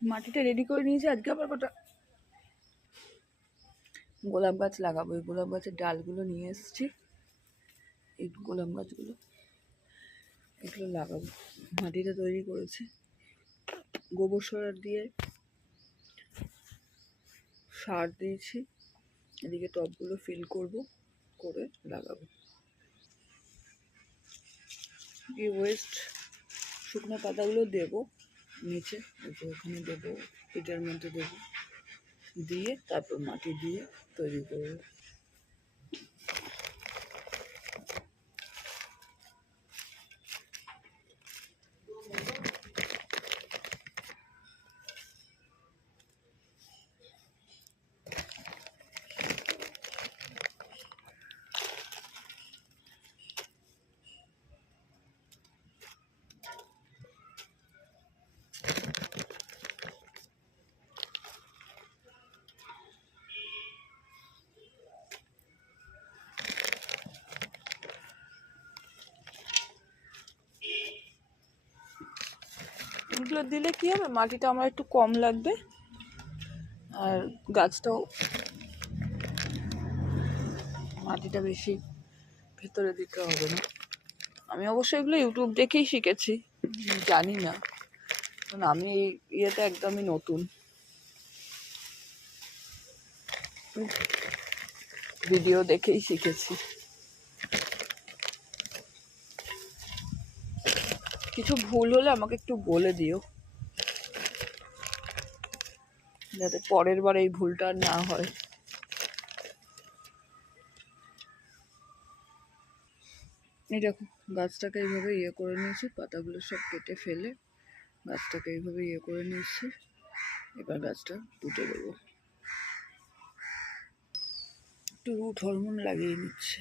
মাটিটা রেডি করে নিয়েছি। আজকে আবার কটা গোলাপ গাছ লাগাবো। এই গোলাপ গাছের ডালগুলো নিয়ে এসেছি, এই গোলাপ গাছগুলো এগুলো লাগাবো। মাটিটা তৈরি করেছি, গোবর সার দিয়ে সার দিয়েছি। এদিকে টবগুলো ফিল করব, করে লাগাবো। এই ওয়েস্ট শুকনো পাতাগুলো দেবো নিচে, ওখানে দেবো, এটার মধ্যে দেবো, দিয়ে তারপর মাটি দিয়ে তৈরি করবো। এগুলো দিলে কি হবে, মাটিটা আমার একটু কম লাগবে আর গাছটাও, মাটিটা বেশি ভেতরে দিতে হবে না। আমি অবশ্যই এগুলো ইউটিউব দেখেই শিখেছি, জানি না, কারণ আমি এই ইয়েতে একদমই নতুন। ভিডিও দেখেই শিখেছি। কিছু ভুল হলে আমাকে একটু বলে দিও, যাতে পরের বার এই ভুলটা আর না হয়। এই দেখো, গাছটাকে এইভাবে ইয়ে করে নিয়েছি, পাতাগুলো সব কেটে ফেলে গাছটাকে এইভাবে ইয়ে করে নিয়েছি। এবার গাছটা পুঁতে দেবো, একটু রুট হরমোন লাগিয়ে নিচ্ছে।